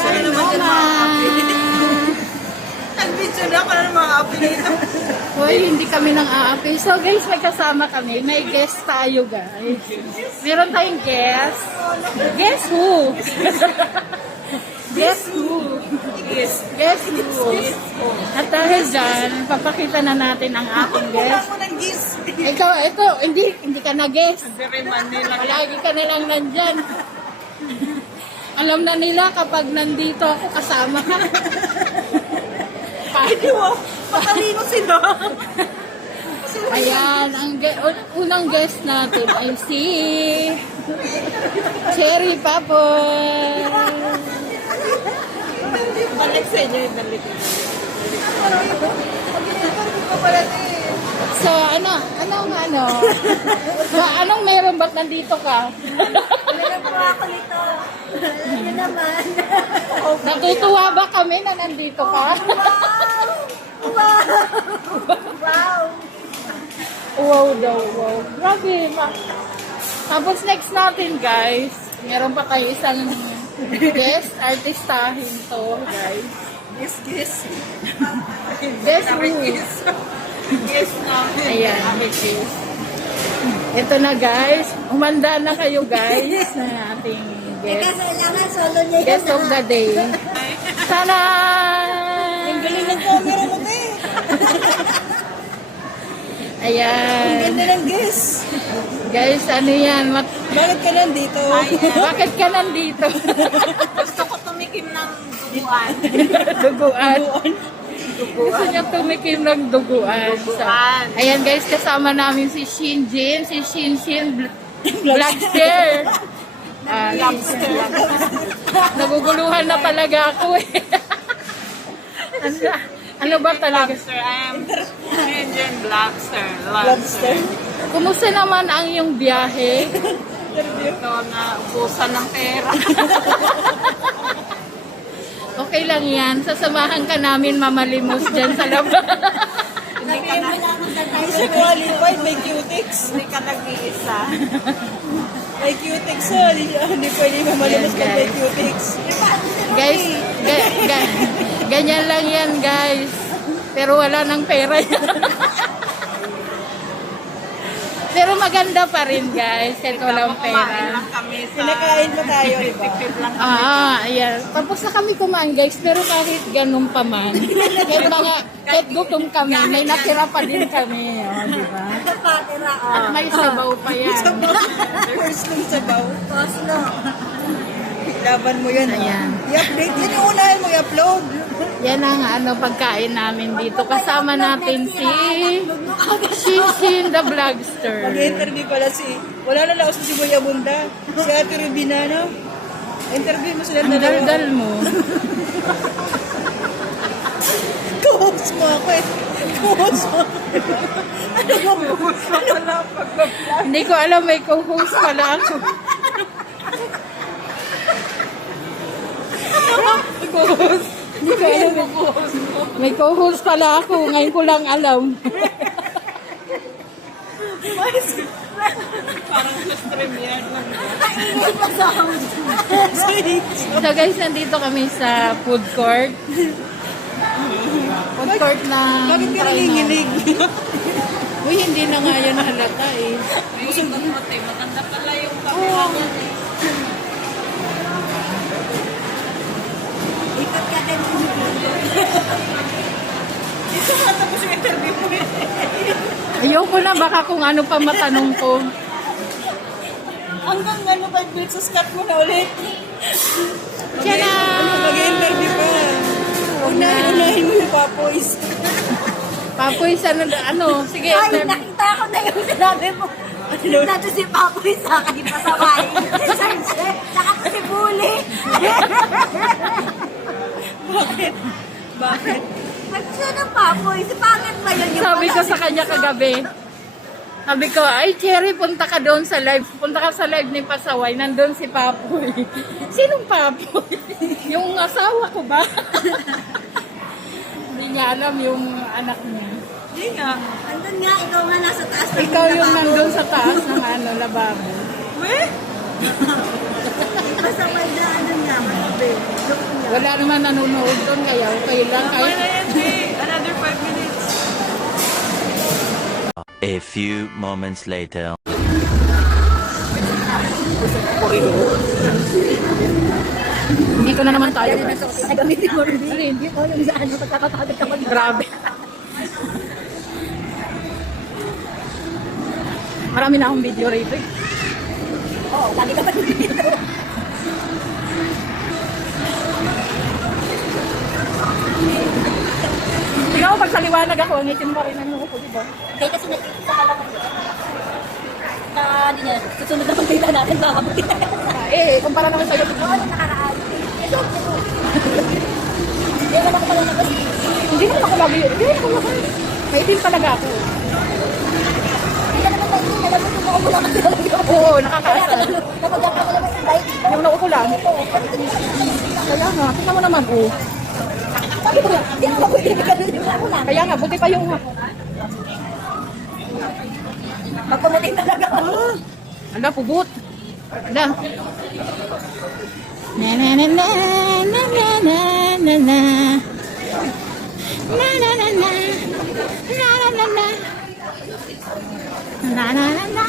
Sana naman yan mga apelyido. Nag-video na ako ng mga apelyido. Hoy, hindi kami nang aapi. So guys, may kasama kami. May guest tayo guys. Meron tayong guest. Guess who? Guess who? Guess who? At dahil dyan, papakita na natin ang aking guest. Ako ng gis. Ikaw, ito, hindi ka na guest. Very Manila. Palagi ka nilang nandyan. Alam na nila kapag nandito ako, kasama ka. Hindi mo. Matalino sila. Ayan, ang unang guest natin ay si Cherry Papoy. Balik sa inyo yung balik. So, anong meron ba't nandito ka? Meron po ako nito. Ano naman? Natutuwa ba kami na nandito ka? Wow! Wow! Wow daw, wow. Grabe, Tapos next natin, guys, meron pa tayo isang guest artistahin to, guys. Gis. Guess who? Gis na. Ayan, guys. Ito na, guys. Umanda na kayo, guys, na ating guest. Kailangan solo niya Guest of the day. Sana! Ang galing ng camera mo, te. Ayan. Ganda ng gis. Guys, ano yan? Bakit ka nandito? Bakit ka nandito? Gusto ko tumikim ng duguan. Duguan. Gusto niya tumikim ng duguan. So, ayan guys, kasama namin si Shinjin. Si Shin Vlogster. Vlogster. Naguguluhan na talaga ako eh. Ano ba talaga? I am Indian Blogster. Kumusta naman ang iyong biyahe? Ito na ubusan ng pera. Okay lang yan. Sasamahan ka namin mamalimos dyan sa labas. Hindi ka na Isa qualified, may cutics. Hindi ka nag-iisa. May cutics hindi pwede mamalimos kung may cutics. Guys, ganyan lang yan guys. Pero wala nang pera yan. Pero maganda pa rin guys, kahit walang pera. Sinakain mo tayo, diba? Ayan. Tapos na kami kumain guys, pero kahit ganun pa man, kahit gutom kami, may natira pa din kami. Di ba? patira. At may sabaw pa yan. First nung sabaw. Oslo. Laban mo yan. Ayan. I-update. Yun yung unahin mo, i-upload. Yan ang pagkain namin dito. Kasama natin si Shin the Vlogster. Mag-interview pala wala na laos si Boy Abunda. Si Ate Rubina, no? Interview mo sila Ang daldal mo. Co-host mo ako eh. Co-host mo ako. Hindi ko alam, may co-host pala ako. Co-host. Hindi ko alam. May co-host pala ako. Ngayon ko lang alam. Parang sa stream yan. So guys, nandito kami sa food court. Food court na... Bakit ka nanginginig? Uy, hindi na nga yan halata eh. Busog ang mati. Maganda pala yung camera mo. Ikot ka din. Ito nga tapos yung interview mo eh. Ayoko na, baka kung ano pa matanong ko. Hanggang 5 minutes sa Scott mo na ulit. Tiyana! Mag-interview ka. Unahin mo yung papoys. Papoy, sige. Ay, nakita ko na yung sinabi mo. Nato si Papoy sa akin pasaway. Saka po si Bully. Bakit? Nagsiya ng Papoy. Si pangit ba yun? Yung Sabi ko pala, sa kanya kagabi, sabi ko, ay Cherry, punta ka doon sa live. Punta ka sa live ni Pasaway. Nandun si Papoy. Sinong Papoy? Yung asawa ko ba? Hindi niya alam yung anak niya. Hindi nga. Andun nga, ikaw nga nasa taas. ng Ikaw yung lababo. nandun sa taas ng lababo. Weh? Pasaway na ano nga, matabi. Look niya. Wala naman nanonood doon, kaya okay lang. Okay na Kahit yan, eh. Another 5 minutes. A few moments later. dito na naman tayo. Nagamitin mo rin. Hindi ko yung saan mo pagkakatagod ka mag Grabe. Marami na akong video rito eh. Oo, lagi ka pa dito. Tingnan mo, pag sa liwanag ako, ang itim pa rin ang ko, diba? Kaya kasi nakikita sa kalabang na hindi niya, susunod na pagkita natin, makabuti na. Kumpara naman sa'yo. Oo, nung nakaraan. Ito. Yung naman ko pala na kasi. Hindi naman ako lagi yun. Hindi naman ako. May itim talaga ako. Hindi ka naman tayo, alam mo kung ako mula kasi talaga. Oo, nakakaasal. Kapag ako wala mo sa dahil. Yung nauko lang. Kaya nga, tingnan mo naman, oh. Sabi ko nga, hindi ako mabuti ka doon yung ako lang. Kaya nga, buti pa yung... Magpumuting talaga ako. Ala, pubot. Ala. Na na na na na na na na na. Na na na na. Na na na na. Na na na na.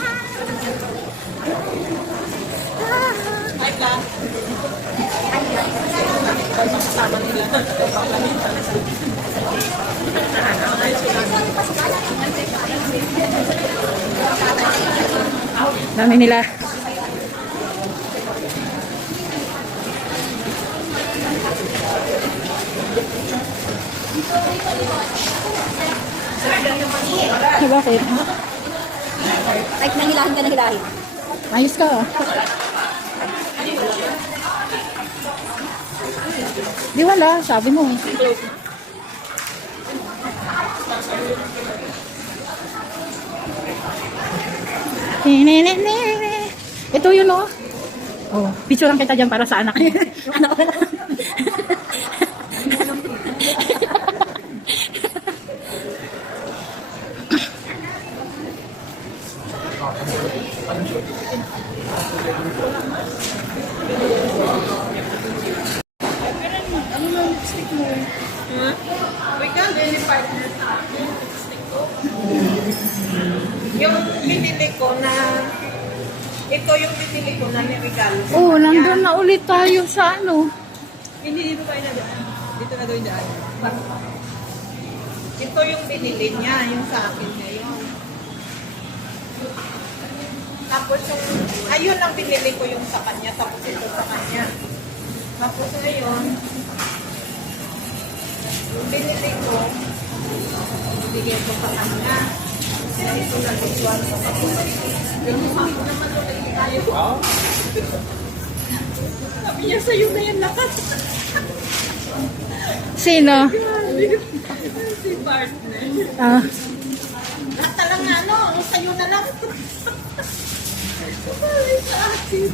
Dami nila. Bakit? Ay, nahilahin ka, nahilahin. Ayos ka ah. Di wala, sabi mo. Ito yun oh. Oh, picture lang kita dyan para sa anak mo. Anak ko na. Wait ka, very partner sa akin. Yung binili ko na, ito yung binili ko na niregalo. Oh, nandun na ulit tayo sa ano. Hindi dito tayo na dyan. Dito na doon dyan. Ito yung binili niya, yung sa akin ngayon. Tapos yung, ayun ang binili ko yung sa kanya, tapos ito sa kanya. Tapos ngayon, yung binili ko, bigyan ko sa kanya. Kaya ito na kusuan ko. Yung sabi ko naman ito kayo tayo. Sabi niya, sa'yo na yan lahat. Sino? Si partner. Ah, Lahat na lang ano, sa'yo na lang. Ay, sa akin.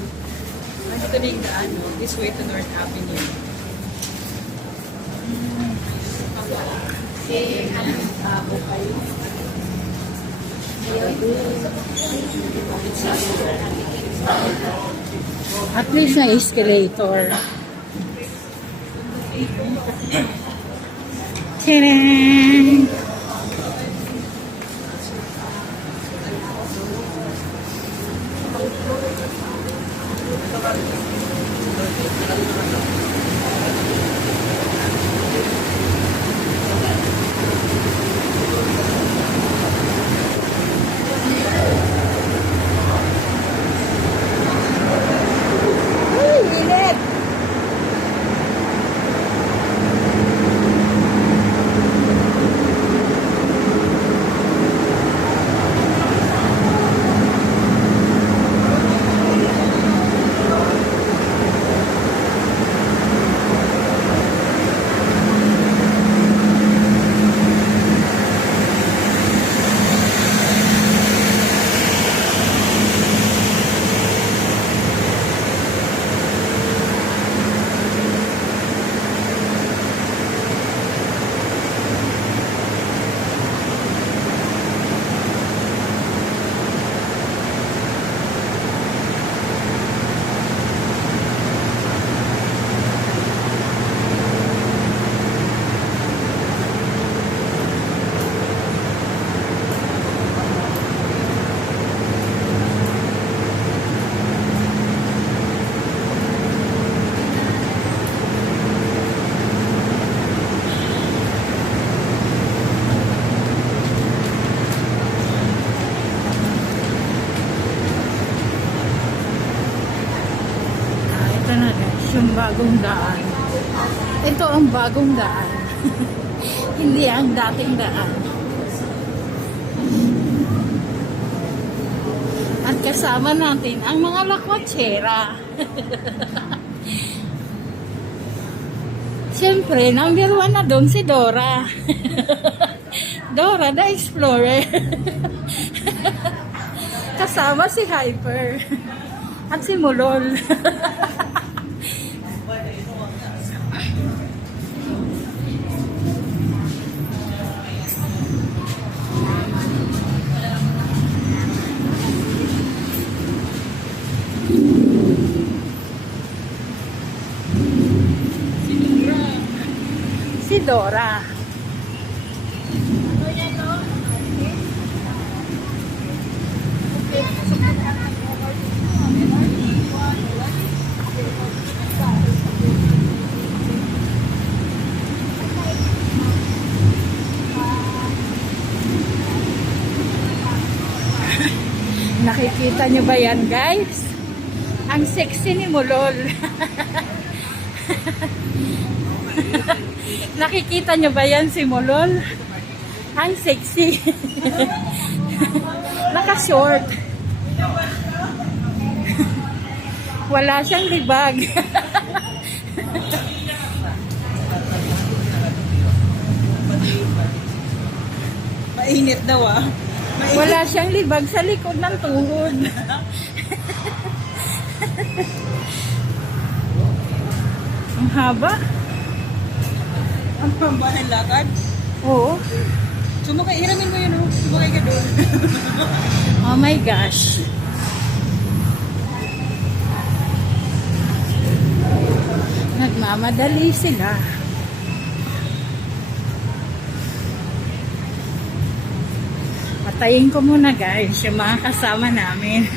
Nandito na yung ano, this way to North Avenue. at least na escalator. Tadang! bagong daan. Ito ang bagong daan. Hindi ang dating daan. At kasama natin ang mga lakwatsera. Siyempre, number 1 na doon si Dora. Dora the Explorer. Kasama si Hyper. At si Mulol. Si Dora. Nakikita nyo ba yan, guys? Ang sexy ni Mulol. Nakikita nyo ba yan si Mulol? Ang sexy. Naka-short. Wala siyang libag. Mainit daw ah. Wala siyang libag sa likod ng tuhod. Ang haba. Ang haba ng lakad. Oo. Sumakay, hiramin mo yun oh. Sumakay ka doon. Oh my gosh. Nagmamadali sila. Patayin ko muna guys yung mga kasama namin.